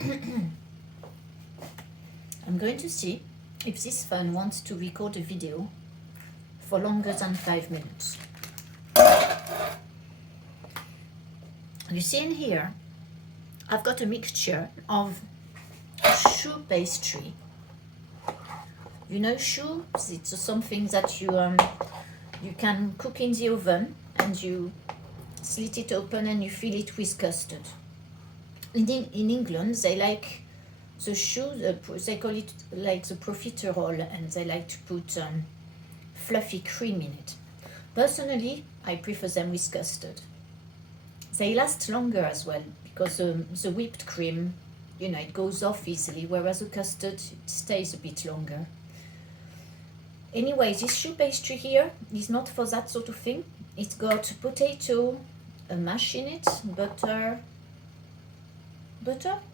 I'm going to see if this phone wants to record a video for longer than 5 minutes. You see in here, I've got a mixture of choux pastry. You know choux? It's something that you can cook in the oven and you slit it open and you fill it with custard. In England, they like the choux, they call it like the profiterole, and they like to put fluffy cream in it. Personally, I prefer them with custard. They last longer as well because the whipped cream, you know, it goes off easily, whereas the custard it stays a bit longer. Anyway, this choux pastry here is not for that sort of thing. It's got potato mash in it, butter?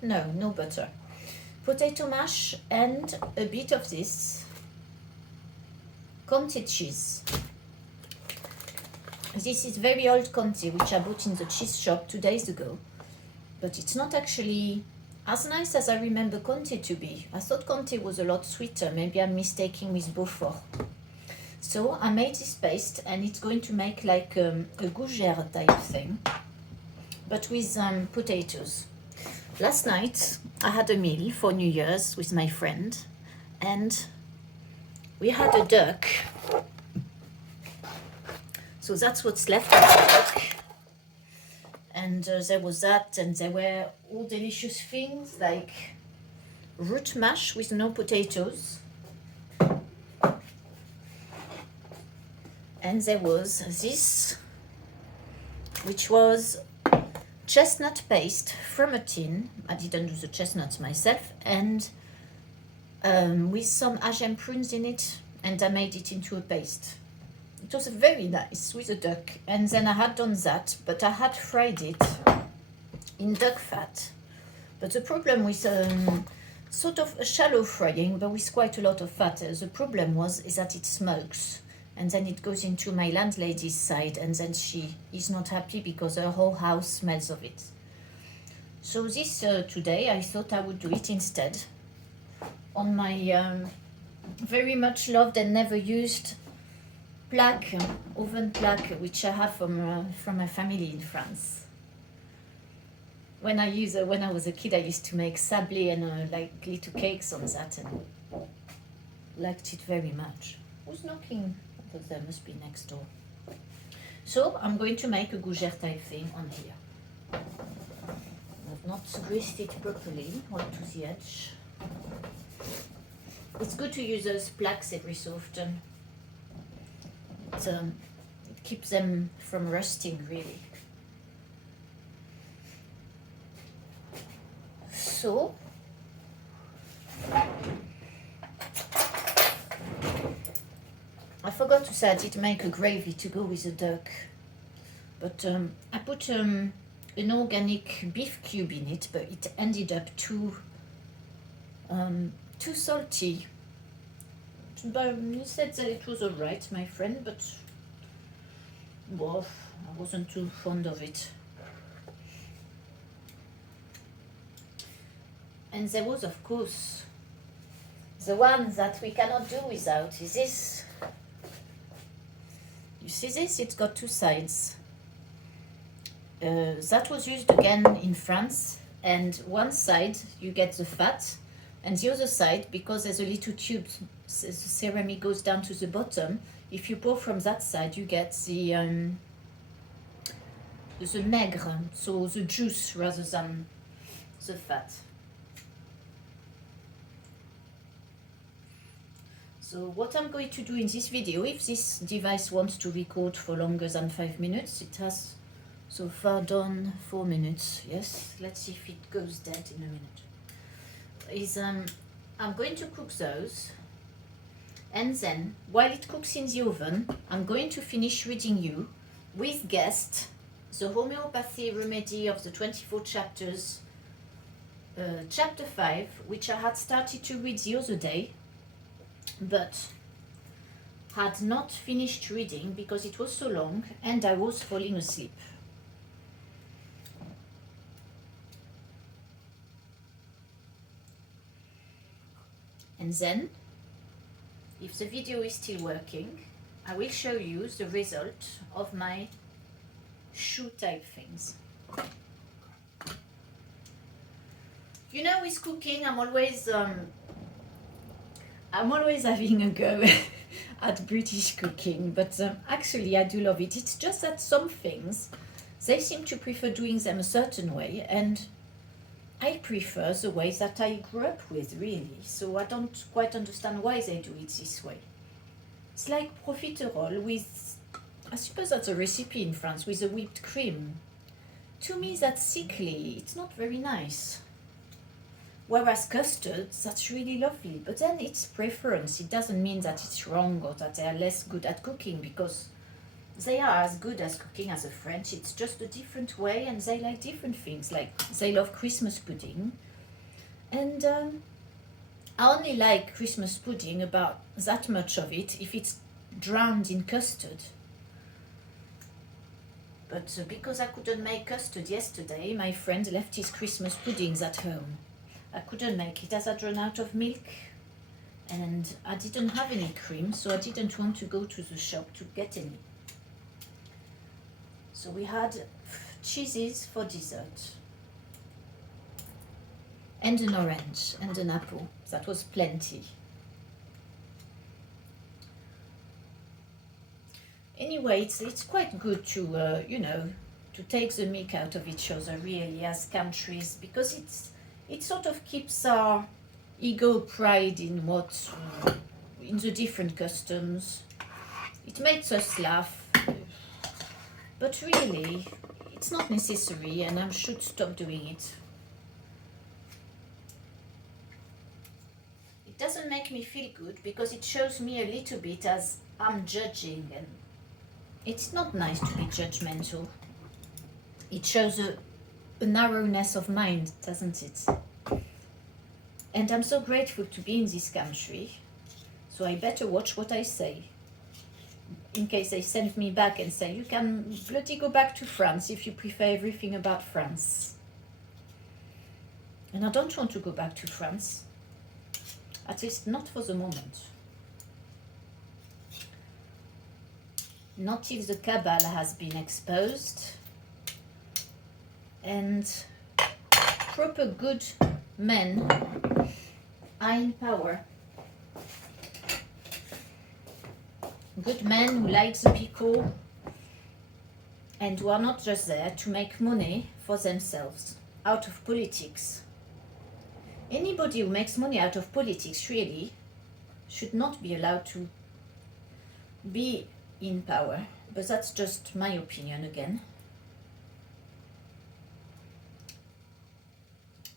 No butter. Potato mash and a bit of this Conti cheese. This is very old Conti, which I bought in the cheese shop 2 days ago. But it's not actually as nice as I remember Conti to be. I thought Conti was a lot sweeter. Maybe I'm mistaking with Beaufort. So I made this paste, and it's going to make like a gougère type thing, but with potatoes. Last night I had a meal for New Year's with my friend, and we had a duck. So that's what's left of the duck. And there was that, and there were all delicious things like root mash with no potatoes. And there was this, which was chestnut paste from a tin. I didn't do the chestnuts myself, and with some agem prunes in it, and I made it into a paste. It was very nice with a duck. And then I had done that, but I had fried it in duck fat. But the problem with sort of a shallow frying, but with quite a lot of fat, the problem is that it smokes. And then it goes into my landlady's side, and then she is not happy because her whole house smells of it. So this today, I thought I would do it instead on my very much loved and never used plaque, oven plaque, which I have from my family in France. When I was a kid, I used to make sablé and like little cakes on that, and liked it very much. Who's knocking? Because there must be next door. So I'm going to make a gougère type thing on here. I've not greased it properly onto the edge. It's good to use those plaques every so often. It keeps them from rusting, really. So I forgot to say I did make a gravy to go with the duck, but I put an organic beef cube in it, but it ended up too salty. But you said that it was alright, my friend, but well, I wasn't too fond of it. And there was, of course, the one that we cannot do without is this. You see this? It's got two sides. That was used again in France, and one side you get the fat, and the other side, because there's a little tube, the ceramic goes down to the bottom. If you pour from that side, you get the maigre, so the juice rather than the fat. So what I'm going to do in this video, if this device wants to record for longer than 5 minutes, it has so far done 4 minutes. Yes, let's see if it goes dead in a minute. I'm going to cook those, and then while it cooks in the oven, I'm going to finish reading you with guest the homeopathy remedy of the 24 chapters, chapter 5, which I had started to read the other day, but had not finished reading because it was so long and I was falling asleep. And then, if the video is still working, I will show you the result of my choux type things. You know, with cooking, I'm always having a go at British cooking, but actually I do love it. It's just that some things, they seem to prefer doing them a certain way, and I prefer the ways that I grew up with, really. So I don't quite understand why they do it this way. It's like profiterole with, I suppose that's a recipe in France, with a whipped cream. To me, that's sickly. It's not very nice. Whereas custard, that's really lovely. But then it's preference. It doesn't mean that it's wrong or that they are less good at cooking, because they are as good as cooking as the French. It's just a different way, and they like different things. Like, they love Christmas pudding. And I only like Christmas pudding, about that much of it, if it's drowned in custard. But because I couldn't make custard yesterday, my friend left his Christmas puddings at home. I couldn't make it as I'd run out of milk, and I didn't have any cream, so I didn't want to go to the shop to get any. So we had cheeses for dessert, and an orange and an apple. That was plenty. Anyway, it's quite good to, you know, to take the mick out of each other, really, as countries, because it sort of keeps our ego, pride in what, in the different customs. It makes us laugh, but really, it's not necessary, and I should stop doing it. It doesn't make me feel good, because it shows me a little bit as I'm judging, and it's not nice to be judgmental. It shows a narrowness of mind, doesn't it? And I'm so grateful to be in this country, so I better watch what I say, in case they send me back and say, you can bloody go back to France if you prefer everything about France. And I don't want to go back to France, at least not for the moment. Not if the cabal has been exposed and proper good men are in power. Good men who like the people and who are not just there to make money for themselves out of politics. Anybody who makes money out of politics really should not be allowed to be in power, but that's just my opinion again.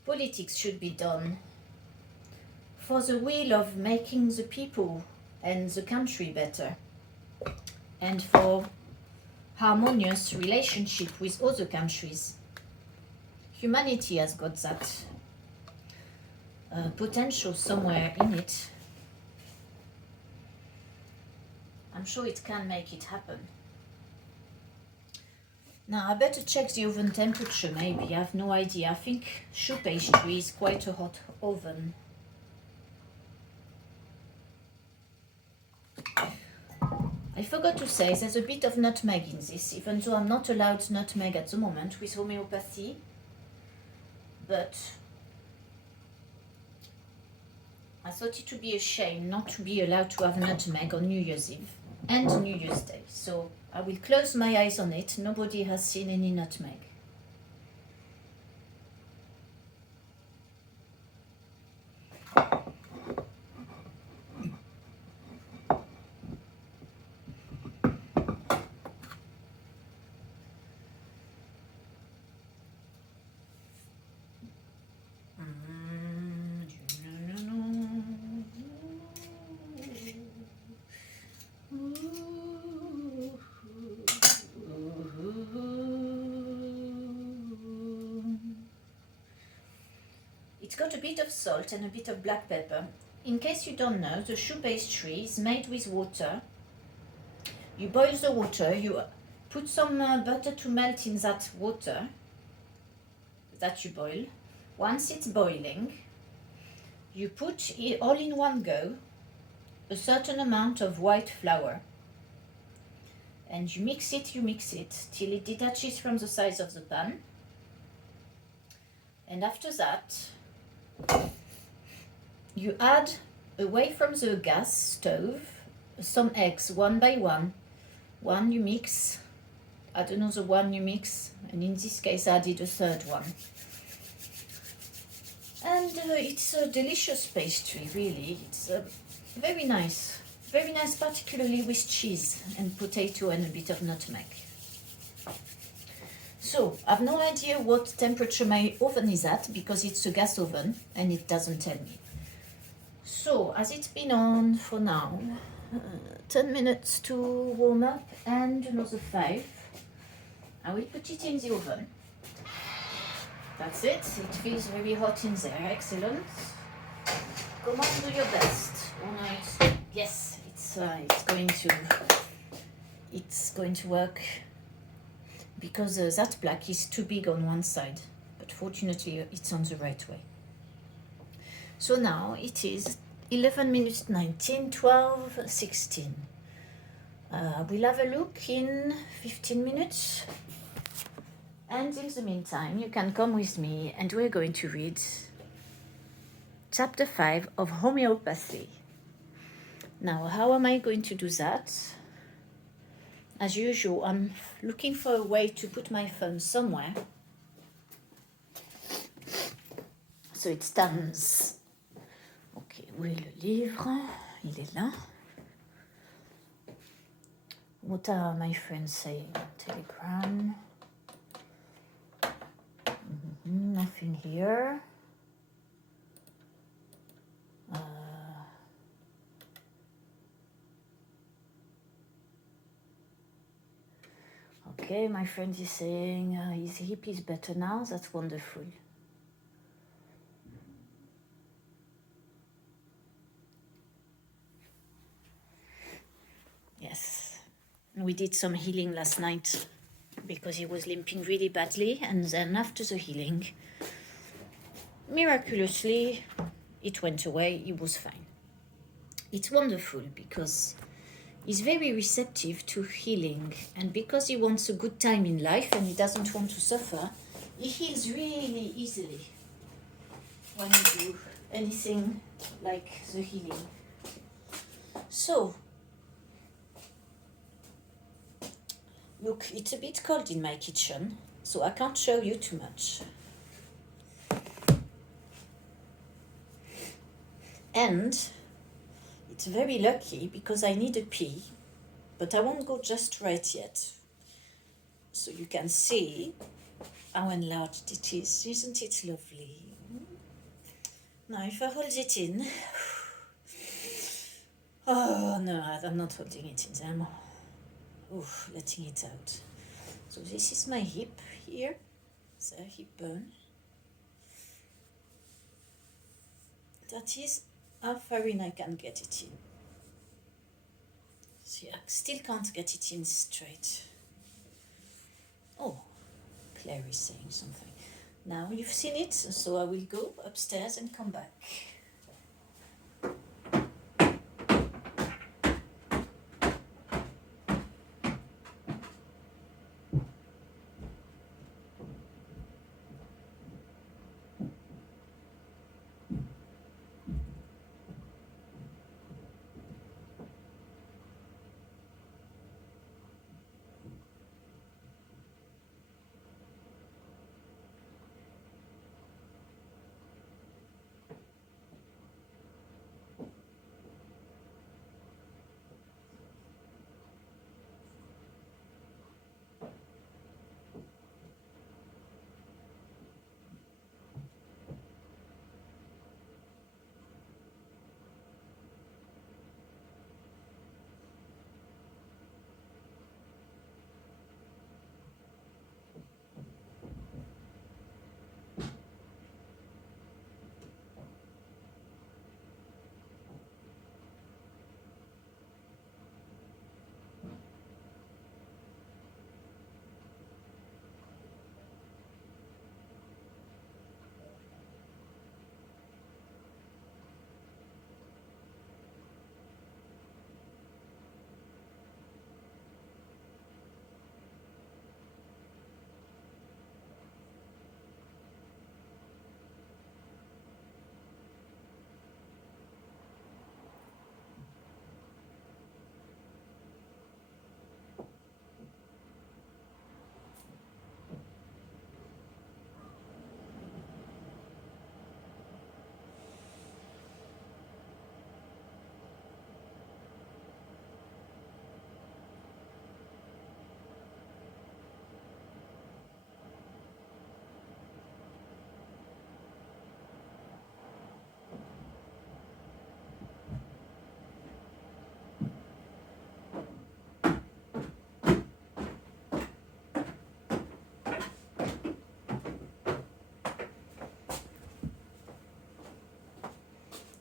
Politics should be done for the will of making the people and the country better, and for harmonious relationship with other countries. Humanity has got that potential somewhere in it. I'm sure it can make it happen. Now I better check the oven temperature maybe, I have no idea. I think choux pastry is quite a hot oven. I forgot to say there's a bit of nutmeg in this, even though I'm not allowed nutmeg at the moment with homeopathy. But I thought it would be a shame not to be allowed to have nutmeg on New Year's Eve and New Year's Day. So I will close my eyes on it. Nobody has seen any nutmeg. It's got a bit of salt and a bit of black pepper. In case you don't know, the choux pastry is made with water. You boil the water, you put some butter to melt in that water that you boil. Once it's boiling, you put all in one go a certain amount of white flour, and you mix it till it detaches from the sides of the pan. And after that, you add away from the gas stove some eggs one by one. One you mix, add another one you mix, and in this case I added a third one. And it's a delicious pastry, really. It's very nice, particularly with cheese and potato and a bit of nutmeg. So I've no idea what temperature my oven is at because it's a gas oven and it doesn't tell me. So as it's been on for now 10 minutes to warm up and another 5, I will put it in the oven. That's it. It feels very hot in there. Excellent. Come on, do your best. Oh no, yes, it's going to work because that black is too big on one side, but fortunately it's on the right way. So now it is 11 minutes 19, 12, 16. We'll have a look in 15 minutes. And in the meantime, you can come with me and we're going to read chapter 5 of homeopathy. Now, how am I going to do that? As usual, I'm looking for a way to put my phone somewhere so it stands. Ok, où est le livre? Il est là. What are my friends saying? Telegram. Nothing here. Okay, my friend is saying his hip is better now. That's wonderful. Yes, we did some healing last night because he was limping really badly, and then after the healing, miraculously, it went away. He was fine. It's wonderful because he's very receptive to healing, and because he wants a good time in life and he doesn't want to suffer, he heals really easily when you do anything like the healing. So, look, it's a bit cold in my kitchen, so I can't show you too much. And it's very lucky because I need a pee, but I won't go just right yet. So you can see how enlarged it is. Isn't it lovely? Now if I hold it in, oh no, I'm not holding it in there. I'm letting it out. So this is my hip here. It's a hip bone. That is how far in I can get it in. See, I still can't get it in straight. Oh, Claire is saying something. Now you've seen it, so I will go upstairs and come back.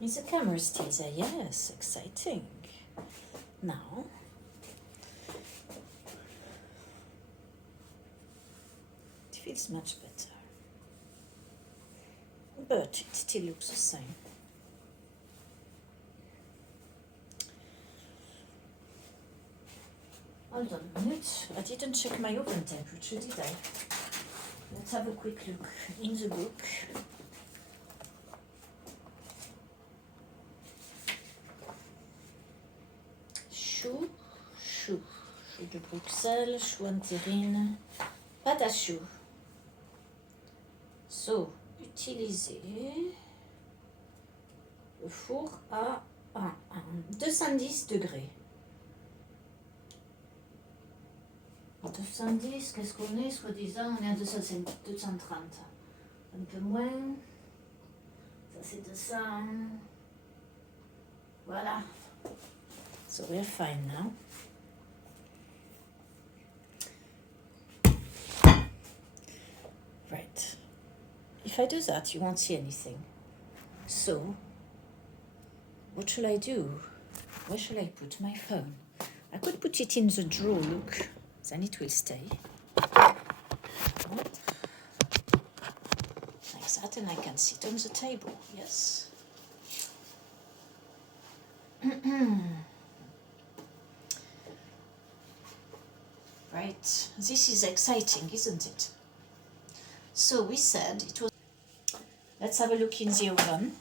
Is the camera still there? Yes, exciting. Now, it feels much better. But it still looks the same. Hold on a minute. I didn't check my oven temperature, did I? Let's have a quick look in the book. Choux de Bruxelles, choux en terrine, pâte à choux. So, utilisez le four à 210 degrés. 210, qu'est-ce qu'on est, soi-disant, on est à 230. Un peu moins. Ça c'est 200. Voilà. So we're fine now. Right. If I do that, you won't see anything. So, what shall I do? Where shall I put my phone? I could put it in the drawer, look. Then it will stay. Like that, and I can sit on the table, yes. Right, this is exciting, isn't it? So we said it was... Let's have a look in the oven.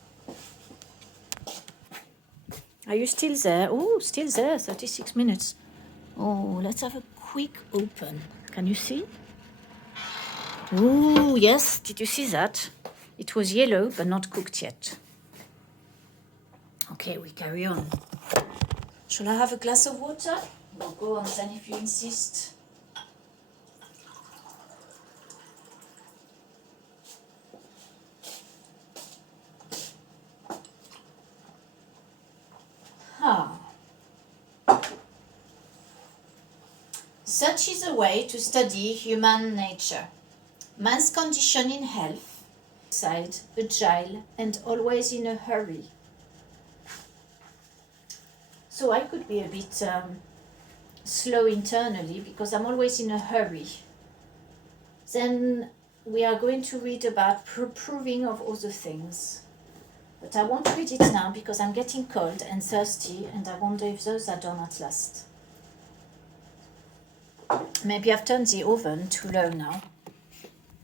Are you still there? Oh, still there, 36 minutes. Oh, let's have a quick open. Can you see? Oh, yes, did you see that? It was yellow, but not cooked yet. Okay, we carry on. Shall I have a glass of water? We'll go on then if you insist. Such is a way to study human nature. Man's condition in health, agile, and always in a hurry. So I could be a bit slow internally because I'm always in a hurry. Then we are going to read about proving of other things. But I won't read it now because I'm getting cold and thirsty, and I wonder if those are done at last. Maybe I've turned the oven too low now.